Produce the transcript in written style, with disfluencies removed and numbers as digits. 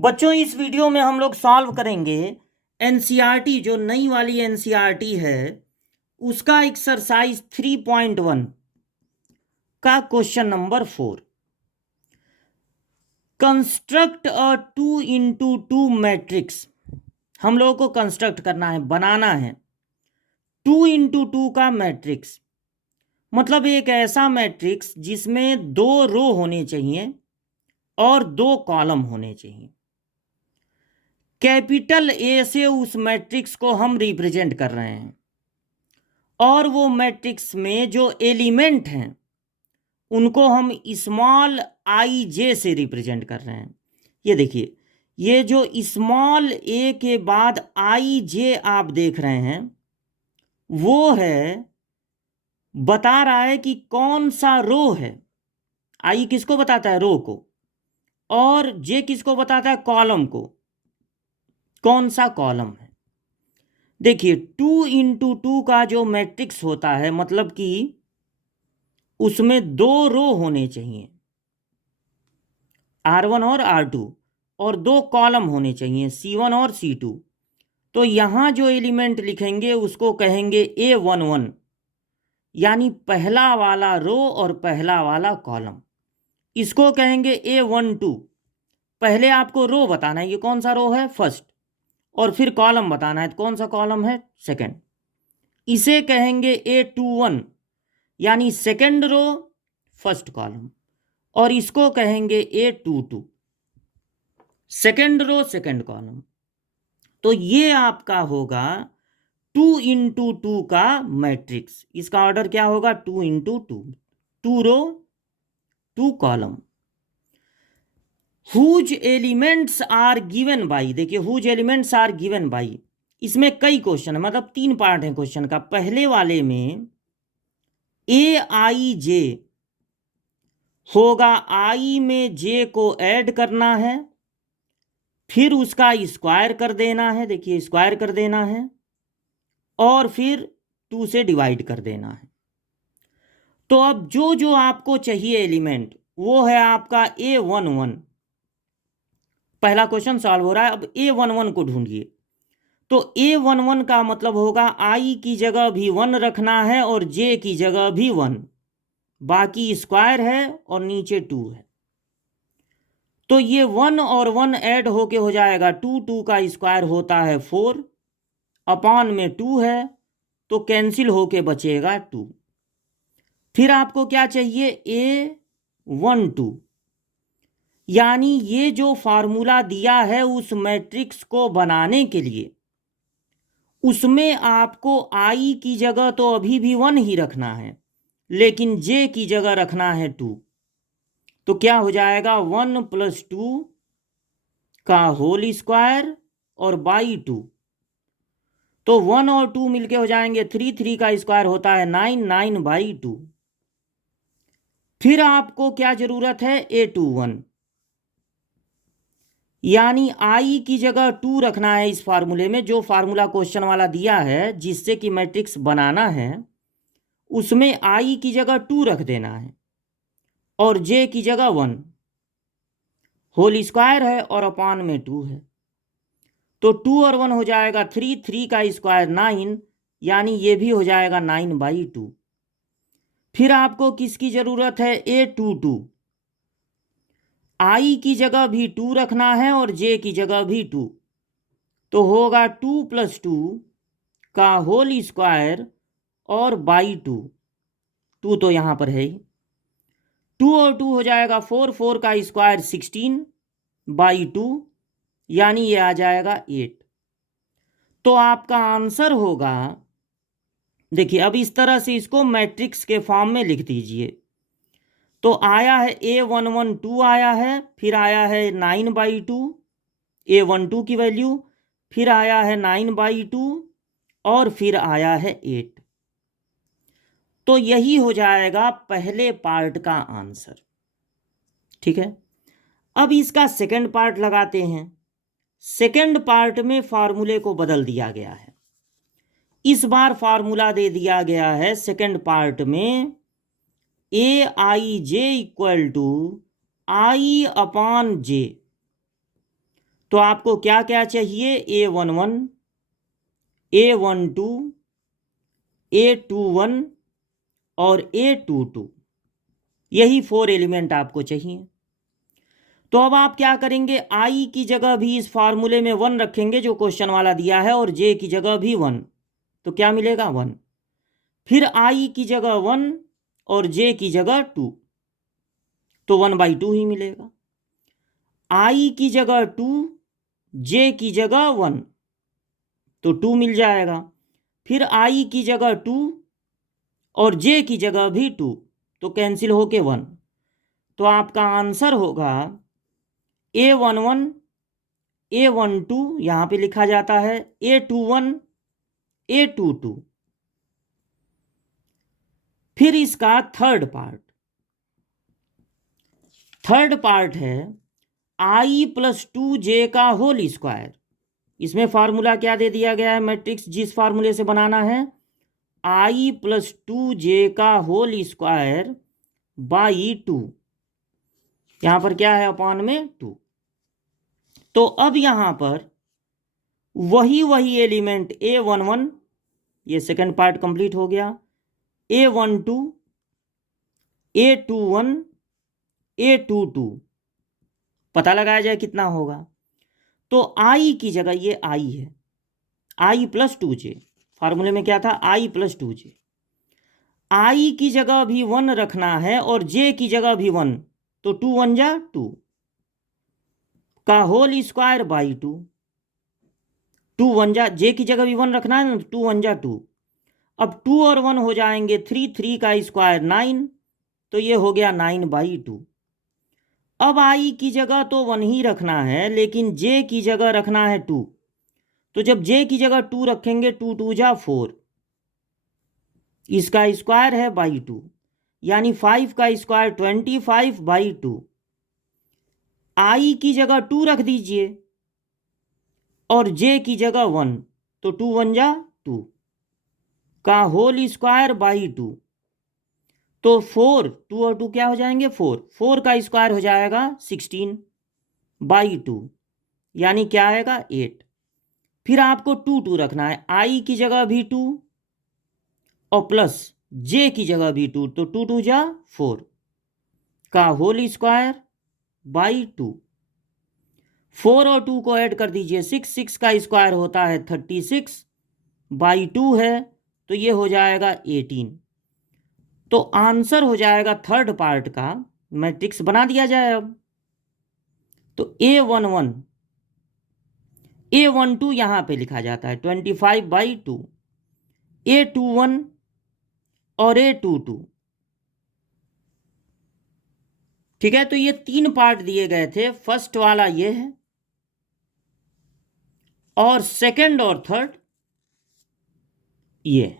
बच्चों, इस वीडियो में हम लोग सॉल्व करेंगे एनसीईआरटी, जो नई वाली एनसीईआरटी है, उसका एक्सरसाइज 3.1 का question number 4। Construct a 2x2 matrix. हम लोगों को कंस्ट्रक्ट करना है, बनाना है 2x2 का मैट्रिक्स। मतलब एक ऐसा मैट्रिक्स जिसमें 2 रो होने चाहिए और 2 कॉलम होने चाहिए। कैपिटल ए से उस मैट्रिक्स को हम रिप्रेजेंट कर रहे हैं और वो मैट्रिक्स में जो एलिमेंट हैं उनको हम स्मॉल आई जे से रिप्रेजेंट कर रहे हैं। ये देखिए, ये जो स्मॉल ए के बाद आई जे आप देख रहे हैं वो है, बता रहा है कि कौन सा रो है। आई किसको बताता है? रो को। और जे किसको बताता है? कॉलम को। कौन सा कॉलम है? देखिए, 2x2 का जो मैट्रिक्स होता है, मतलब कि उसमें 2 रो होने चाहिए, R1 और R2, और 2 कॉलम होने चाहिए, C1 और C2। तो यहां जो एलिमेंट लिखेंगे उसको कहेंगे A11, यानी पहला वाला रो और पहला वाला कॉलम। इसको कहेंगे A12। पहले आपको रो बताना है, ये कौन सा रो है? फर्स्ट। और फिर कॉलम बताना है, तो कौन सा कॉलम है? सेकंड। इसे कहेंगे A21, यानी सेकंड रो फर्स्ट कॉलम। और इसको कहेंगे A22, second row second column. तो ये आपका होगा 2x2 का मैट्रिक्स। इसका ऑर्डर क्या होगा? 2x2, 2 row 2 column. Whose elements are given by. देखिए, whose elements are given by, इसमें कई क्वेश्चन है, मतलब 3 पार्ट है क्वेश्चन का। पहले वाले में ए आई जे होगा, आई में जे को ऐड करना है, फिर उसका स्क्वायर कर देना है। देखिए, स्क्वायर कर देना है और फिर 2 से डिवाइड कर देना है। तो अब जो जो आपको चाहिए एलिमेंट वो है आपका A11। पहला क्वेश्चन सॉल्व हो रहा है, अब A11 को ढूंढिए। तो A11 का मतलब होगा आई की जगह भी 1 रखना है और जे की जगह भी 1, बाकी स्क्वायर है और नीचे 2 है। तो ये 1 और 1 ऐड होके हो जाएगा 2, 2 का स्क्वायर होता है 4, अपॉन में 2 है, तो कैंसिल होके बचेगा 2। फिर आपको क्या चाहिए? A12, यानी ये जो फार्मूला दिया है उस मैट्रिक्स को बनाने के लिए, उसमें आपको आई की जगह तो अभी भी 1 ही रखना है, लेकिन जे की जगह रखना है 2। तो क्या हो जाएगा? 1 + 2 का होल स्क्वायर और बाई 2। तो 1 और 2 मिलके हो जाएंगे 3, 3 का स्क्वायर होता है 9, 9/2। फिर आपको क्या जरूरत है? A21, यानी आई की जगह 2 रखना है। इस फार्मूले में जो फार्मूला क्वेश्चन वाला दिया है जिससे कि मैट्रिक्स बनाना है, उसमें आई की जगह 2 रख देना है और जे की जगह 1, होल स्क्वायर है और अपॉन में 2 है। तो 2 और 1 हो जाएगा 3, 3 का स्क्वायर 9, यानी ये भी हो जाएगा 9/2। फिर आपको किसकी जरूरत है? A22। आई की जगह भी 2 रखना है और जे की जगह भी 2। तो होगा 2 + 2 का होल स्क्वायर और बाई 2। 2 तो यहां पर है ही। 2 और 2 हो जाएगा 4, 4 का स्क्वायर 16/2, यानी ये आ जाएगा 8। तो आपका आंसर होगा, देखिए अब इस तरह से इसको मैट्रिक्स के फॉर्म में लिख दीजिए। तो आया है A112 आया है, फिर आया है 9/2 A12 की वैल्यू, फिर आया है 9/2 और फिर आया है 8। तो यही हो जाएगा पहले पार्ट का आंसर। ठीक है, अब इसका सेकंड पार्ट लगाते हैं। सेकंड पार्ट में फार्मूले को बदल दिया गया है। इस बार फार्मूला दे दिया गया है सेकंड पार्ट में AI j = I/J। तो आपको क्या क्या चाहिए, A11, A12, A21 और A22, यही 4 एलिमेंट आपको चाहिए। तो अब आप क्या करेंगे, आई की जगह भी इस फार्मूले में 1 रखेंगे जो क्वेश्चन वाला दिया है, और जे की जगह भी 1, तो क्या मिलेगा 1। फिर आई की जगह 1 और जे की जगह 2, तो 1/2 ही मिलेगा। आई की जगह 2, जे की जगह 1, तो 2 मिल जाएगा। फिर आई की जगह 2 और जे की जगह भी 2, तो कैंसिल होके 1। तो आपका आंसर होगा A11, A12 यहाँ पे लिखा जाता है, A21, A22। फिर इसका थर्ड पार्ट है I+2J का होल स्क्वायर। इसमें फार्मूला क्या दे दिया गया है, मैट्रिक्स जिस फार्मूले से बनाना है, I+2J का होल स्क्वायर बाई 2, यहां पर क्या है, अपॉन में 2। तो अब यहां पर वही एलिमेंट A11, ये सेकंड पार्ट कंप्लीट हो गया, A12, A21, A22 पता लगाया जाए कितना होगा। तो I की जगह, ये I है, I+2J, फार्मूले में क्या था, I+2J। I की जगह भी 1 रखना है और J की जगह भी 1, तो 2 1 जा 2 का होल स्क्वायर बाई 2, 2 1 जा, J की जगह भी 1 रखना है ना, 2 1 जा 2। अब 2 और 1 हो जाएंगे 3, 3 का स्क्वायर 9, तो ये हो गया 9/2। अब I की जगह तो 1 ही रखना है, लेकिन J की जगह रखना है 2, तो जब J की जगह 2 रखेंगे, 2 2 जा 4, इसका स्क्वायर है बाई 2, यानी 5 का स्क्वायर 25/2। I की जगह 2 रख दीजिए और J की जगह 1, तो 2 1 जा 2 का होल स्क्वायर बाई 2, तो 4, 2 और 2 क्या हो जाएंगे, 4, 4 का स्क्वायर हो जाएगा 16/2, यानी क्या आएगा 8। फिर आपको 2 2 रखना है, I की जगह भी 2 और प्लस J की जगह भी 2, तो 2 2 जा 4 का होल स्क्वायर बाई 2। 4 और 2 को ऐड कर दीजिए, 6, 6 का स्क्वायर होता है 36/2 है, तो ये हो जाएगा 18। तो आंसर हो जाएगा थर्ड पार्ट का, मैट्रिक्स बना दिया जाए अब। तो A11, A12 यहां पे लिखा जाता है 25/2, A21 और A22, ठीक है। तो ये 3 पार्ट दिए गए थे, फर्स्ट वाला ये है, और सेकंड और थर्ड ये।